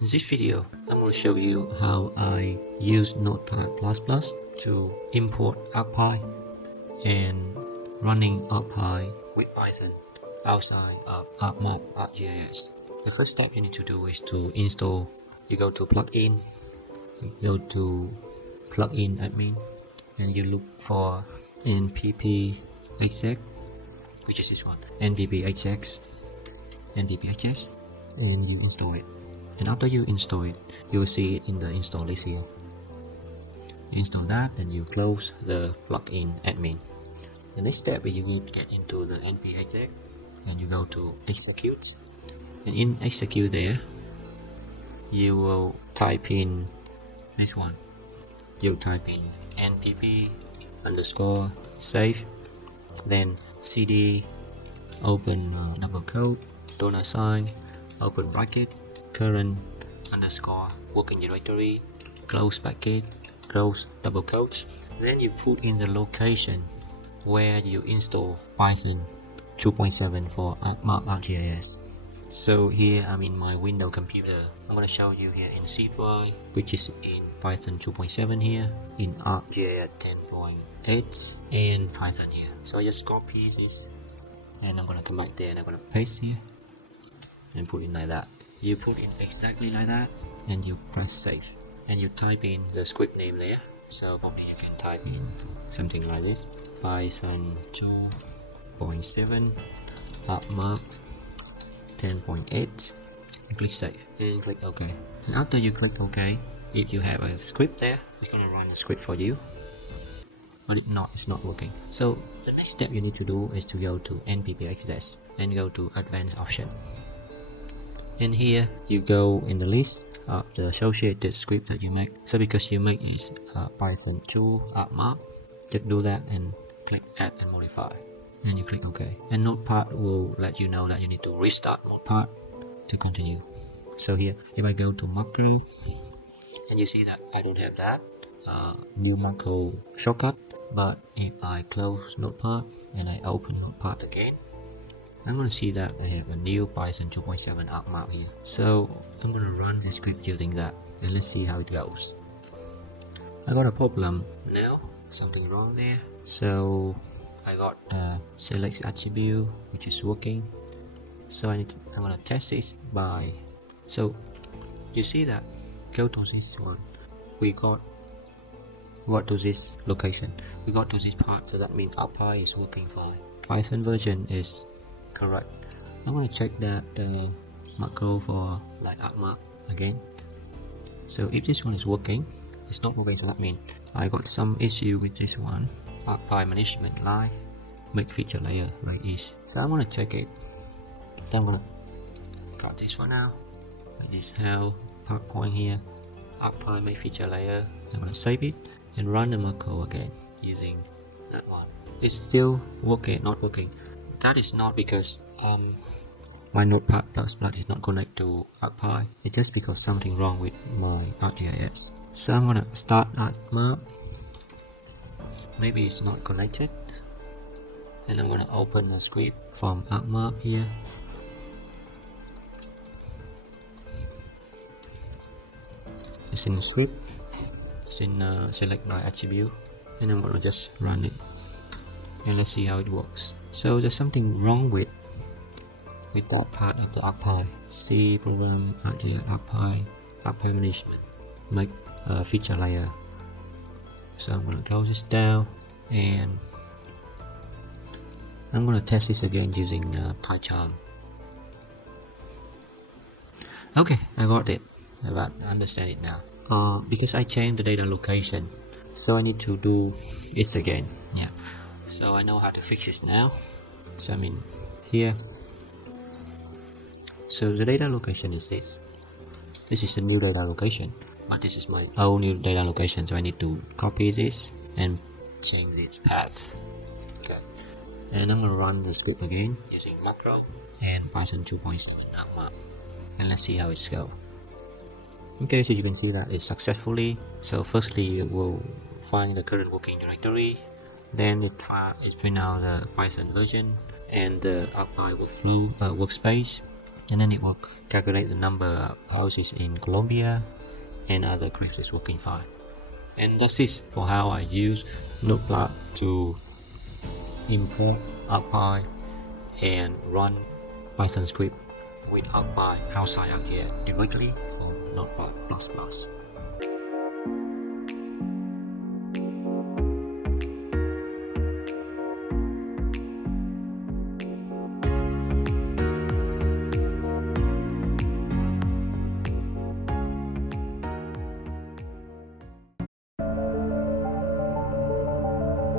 In this video, I'm going to show you how I use Notepad++ to import Arcpy and running Arcpy with Python outside of ArcGIS. The first step you need to do is to install. You go to plugin, you go to plugin admin, and you look for nppxx, which is this one, nppxx, and you install it. And after you install it, you will see it in the install list here. You install that, then you close the plugin admin. The next step is you need to get into the nppxx, and you go to execute. And in execute there, you will type in this one. You type in npp_save, then cd open double quote $sign open bracket current underscore working directory close bracket close double quotes. Then you put in the location where you install Python 2.7 for ArcGIS. So here I'm in my Windows computer. I'm going to show you here in C drive, which is in Python 2.7 here, in ArcGIS 10.8 and Python here. So I just copy this and I'm going to come back there and I'm going to paste here and put in like that. You put in exactly like that and you press save and you type in the script name there. So probably you can type in something like this: Python 2.7 ArcMap 10.8, click save and click OK. And after you click OK, if you have a script there, it's going to run the script for you. But if not, it's not working. So the next step you need to do is to go to nppxx and go to advanced option. And here you go in the list of the associated script that you make. So because you make is Python 2 ArcMap, just do that and click add and modify. And you click OK. And Notepad will let you know that you need to restart Notepad to continue. So here, if I go to macro, and you see that I don't have that new macro shortcut. But if I close Notepad and I open Notepad again, I'm going to see that I have a new Python 2.7 ArcMap here. So I'm going to run the script using that and let's see how it goes. I got a problem now, something wrong there. So I got select attribute which is working. So I'm going to test it by, so you see that go to this one, we got to this location, we got to this part, so that means Arcpy is working fine. Python version is correct. I'm going to check that macro for like ArcMap again. So if this one is working, it's not working, so that means I got some issue with this one. Arcpy management line make feature layer like this. So I'm going to check it. Then I'm going to cut this one out like this. How PowerPoint here, Arcpy make feature layer. I'm going to save it and run the macro again using that one. It's still working, not working. That is not because my Notepad++ is not connected to Arcpy. It's just because something wrong with my ArcGIS. So I'm gonna start ArcMap. Maybe it's not connected. And I'm gonna open a script from ArcMap here. It's in script. It's in select by attribute, and I'm gonna just run it. And let's see how it works. So there's something wrong with that part of the Arcpy. C program ArcGIS Arcpy management make a feature layer. So I'm gonna close this down and I'm gonna test this again using PyCharm. Okay, I got it. I understand it now. Because I changed the data location, so I need to do it again. Yeah. So I know how to fix this now. So I'm in here. So the data location is this. This is a new data location, but this is my own new data location. So I need to copy this and change its path. Okay. And I'm gonna run the script again using macro and Python 2.7 ArcMap. And let's see how it goes. Okay, so you can see that it's successfully. So firstly, it will find the current working directory. Then it print out the Python version and the Arcpy workflow workspace. and then it will calculate the number of houses in Colombia, and other scripts is working fine. And that's it for how I use Notepad to import Arcpy and run Python script with Arcpy outside ArcGIS directly from Notepad++.